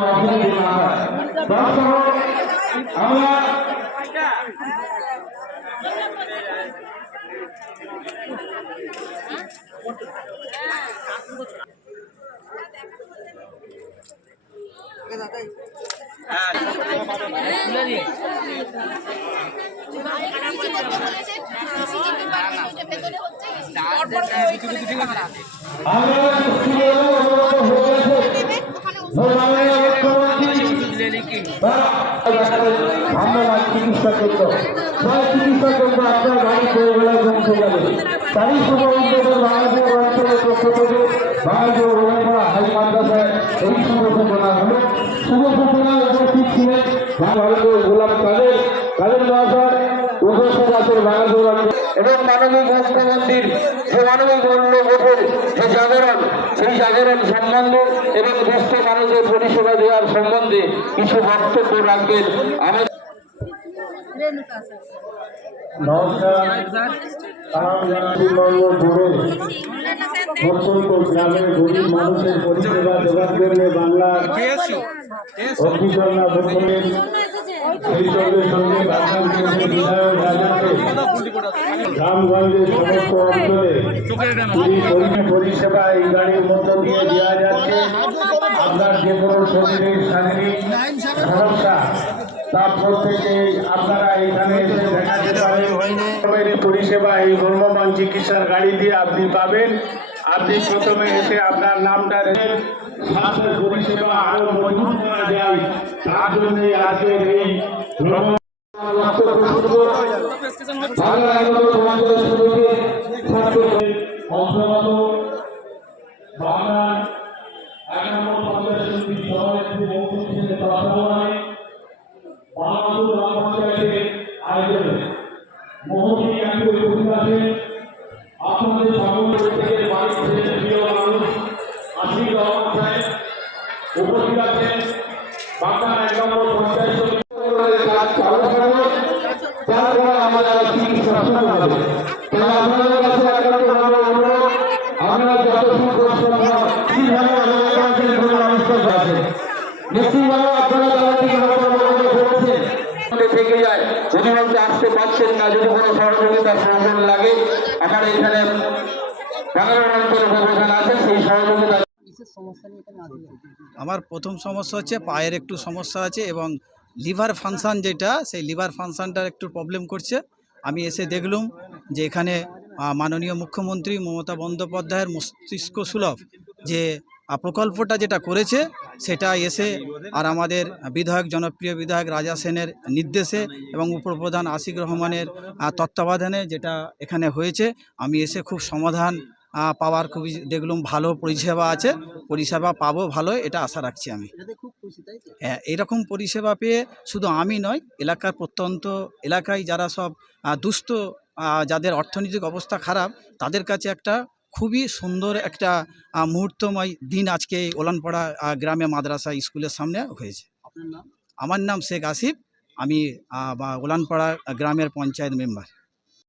আমরা আমরা চিকিৎসা কেন্দ্র ছয় চিকিৎসা কেন্দ্র আপনার বাড়ি পৌঁছে তারই শুভ পক্ষ থেকে এই সম্বন্ধে এবং দুস্থ মানুষের পরিষেবা দেওয়ার সম্বন্ধে কিছু বক্তব্য রাখবেন আমাদের রেণুকা প্রত্যন্ত মানুষের পরিষেবা দেওয়ার বাংলার অগ্নিকন্যা মুখ্যমন্ত্রী সেই সঙ্গে সঙ্গে পরিষেবা এই গাড়ির মধ্য দিয়ে দেওয়া যাচ্ছে আপনার যে কোনো শরীরের শারীরিক সমস্যা তার প্রত্যেকে আপনারা এখানে এসে পারেন এই পরিষেবা এই ভ্রমমান চিকিৎসার গাড়ি দিয়ে আপনি পাবেন। আপনি প্রথমে এসে আপনার নামটা স্বাস্থ্য পরিষেবা আরও মজবুত করা যায়। তার জন্য আজকের এই ভ্রমণ বাংলা অন্তর্গত। বাংলাদেশ গ্রাম পঞ্চায়েতের আয়োজনে মোহনী একটি পরিবারে আপনাদের সকলের থেকে বাড়ি থেকে প্রিয় মানুষ, আশিক রহমান সাহেব উপস্থিত আছেন। বাংলার এক নম্বর পঞ্চায়েত তারপরে আমাদের চিকিৎসা শুরু হবে পারছেন না যদি কোনো সহযোগিতার প্রয়োজন লাগে আমার এখানে সহযোগিতা আমার প্রথম সমস্যা হচ্ছে পায়ের একটু সমস্যা আছে এবং লিভার ফাংশান যেটা সেই লিভার ফাংশানটার একটু প্রবলেম করছে। আমি এসে দেখলুম যে এখানে মাননীয় মুখ্যমন্ত্রী মমতা বন্দ্যোপাধ্যায়ের মস্তিষ্ক সুলভ যে প্রকল্পটা যেটা করেছে, সেটা এসে আর আমাদের বিধায়ক, জনপ্রিয় বিধায়ক রাজা সেনের নির্দেশে এবং উপপ্রধান আশিক রহমানের তত্ত্বাবধানে যেটা এখানে হয়েছে, আমি এসে খুব সমাধান পাওয়ার খুবই দেখলুম ভালো পরিষেবা আছে, পরিষেবা পাবো ভালো, এটা আশা রাখছি আমি। হ্যাঁ এরকম পরিষেবা পেয়ে শুধু আমি নয়, এলাকার প্রত্যন্ত এলাকায় যারা সব দুস্থ যাদের অর্থনৈতিক অবস্থা খারাপ, তাদের কাছে একটা খুবই সুন্দর একটা মুহূর্তময় দিন আজকে ওলানপাড়া গ্রামে মাদ্রাসা স্কুলের সামনে হয়েছে। আমার নাম শেখ আসিফ আমি বা ওলানপাড়া গ্রামের পঞ্চায়েত মেম্বার।